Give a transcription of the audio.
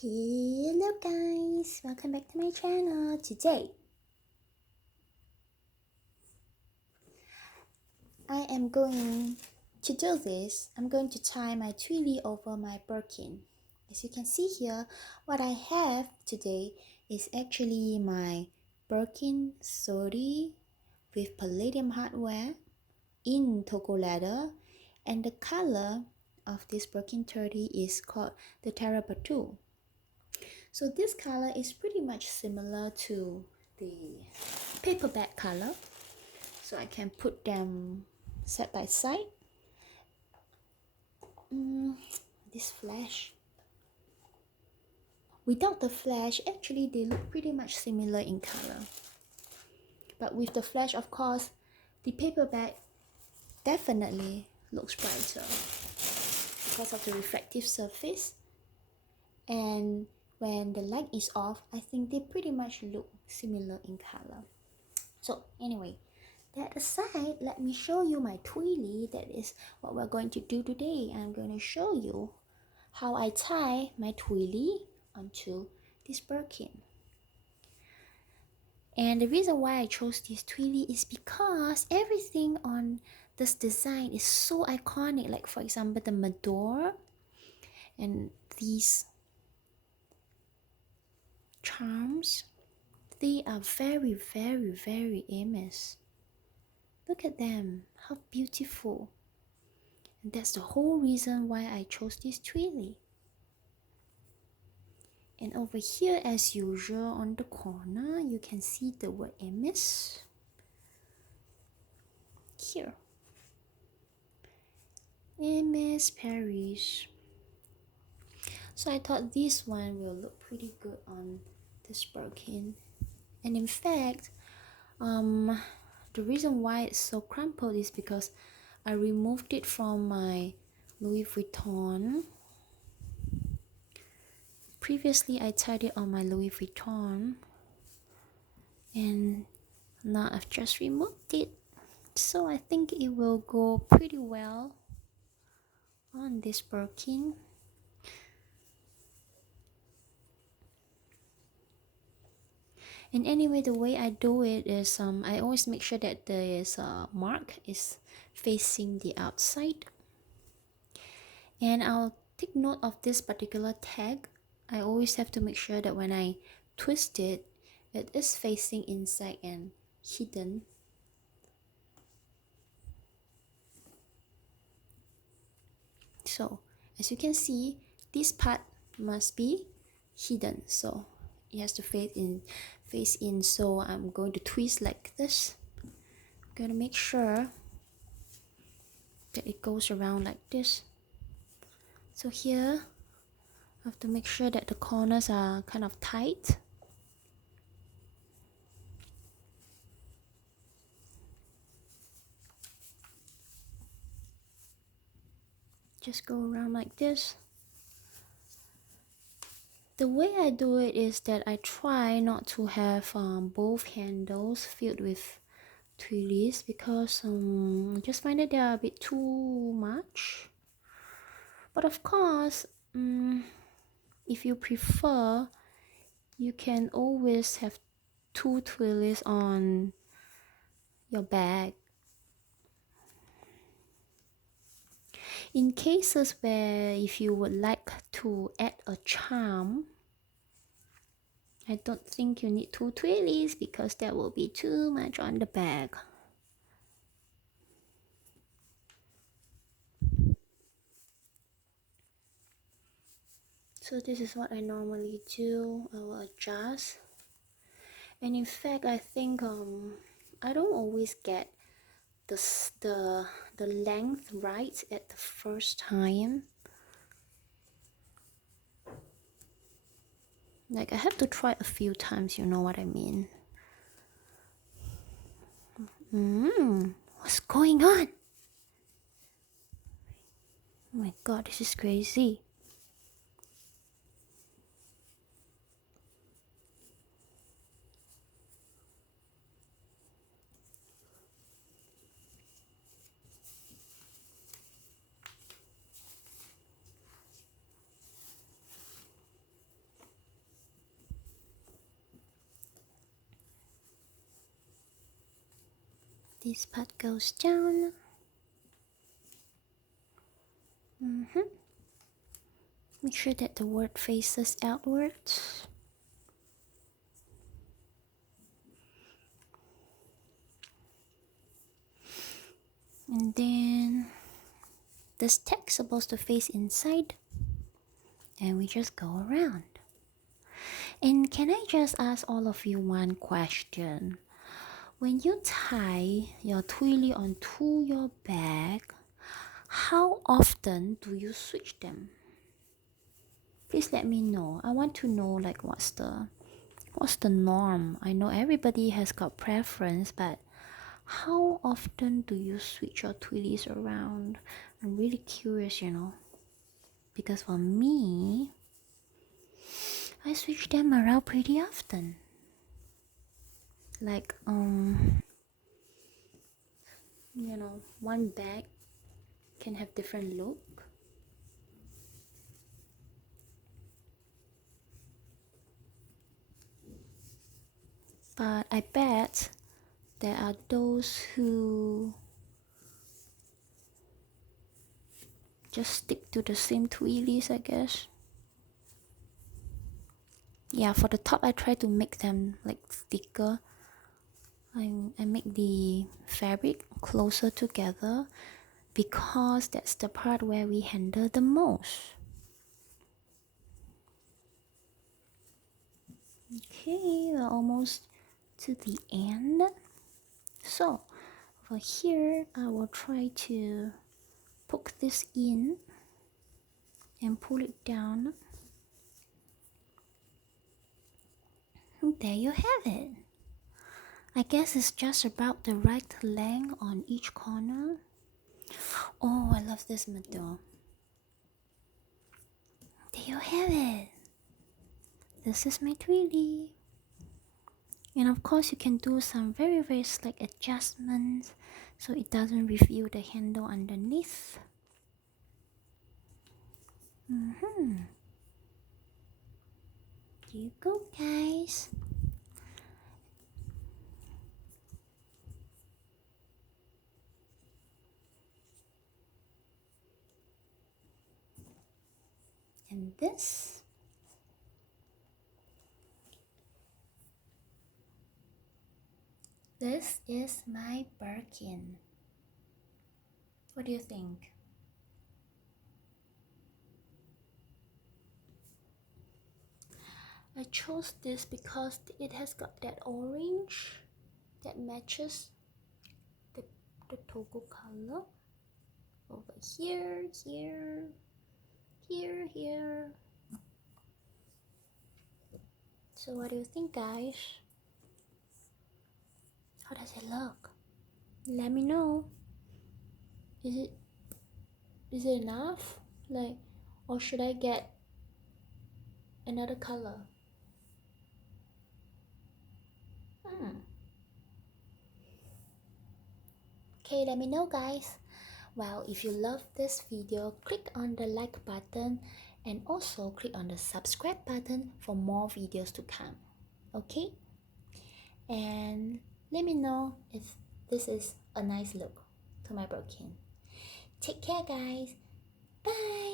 Hello guys, welcome back to my channel. Today I am going to do this. I'm going to tie my Twilly over my Birkin. As you can see here, what I have today is actually my Birkin 30 with palladium hardware in Togo leather, and the color of this Birkin 30 is called the Terrapatu. So this color is pretty much similar to the paperback color, so I can put them side by side. This flash, without the flash, actually they look pretty much similar in color, but with the flash, of course, the paperback definitely looks brighter because of the reflective surface, and when the light is off, I think they pretty much look similar in color. So anyway, that aside, let me show you my Twilly. That is what we're going to do today. I'm going to show you how I tie my Twilly onto this Birkin. And the reason why I chose this Twilly is because everything on this design is so iconic. Like for example, the Mador and these charms, they are very, very, very Hermes. Look at them, how beautiful. And that's the whole reason why I chose this Twilly. And over here, as usual, on the corner, you can see the word Hermes. Here. Hermes Paris. So I thought this one will look pretty good on this Birkin. And in fact, the reason why it's so crumpled is because I removed it from my Louis Vuitton. Previously, I tied it on my Louis Vuitton, and now I've just removed it. So I think it will go pretty well on this Birkin. And anyway, the way I do it is I always make sure that this mark is facing the outside, and I'll take note of this particular tag. I always have to make sure that when I twist it, it is facing inside and hidden. So as you can see, this part must be hidden, so it has to face in. So I'm going to twist like this. I'm going to make sure that it goes around like this. So here I have to make sure that the corners are kind of tight. Just go around like this. The way I do it is that I try not to have both handles filled with Twillies, because I just find that they are a bit too much. But of course, if you prefer, you can always have two Twillies on your bag. In cases where if you would like to add a charm, I don't think you need two Twillies because that will be too much on the bag. So this is what I normally do. I will adjust. And in fact, I think I don't always get the length right at the first time. Like I have to try a few times, you know what I mean. What's going on? Oh my god, this is crazy. This part goes down. Make sure that the word faces outwards. And then this text supposed to face inside. And we just go around. And can I just ask all of you one question? When you tie your twilly onto your bag, how often do you switch them? Please let me know. I want to know like what's the norm. I know everybody has got preference, but how often do you switch your twillies around? I'm really curious, because for me, I switch them around pretty often. Like one bag can have different look. But I bet there are those who just stick to the same twillies, I guess. Yeah, for the top I try to make them like thicker. I make the fabric closer together because that's the part where we handle the most. Okay, we're almost to the end. So over here I will try to poke this in and pull it down. And there you have it. I guess it's just about the right length on each corner. Oh, I love this middle. There you have it. This is my twilly. And of course you can do some very very slight adjustments so it doesn't reveal the handle underneath. Here you go, guys. And this is my Birkin. What do you think? I chose this because it has got that orange that matches the Togo color over here. So what do you think, guys? How does it look? Let me know. Is it enough? Like, or should I get another color? Okay, let me know, guys. Well, if you love this video, click on the like button and also click on the subscribe button for more videos to come. Okay? And let me know if this is a nice look to my Birkin. Take care, guys. Bye.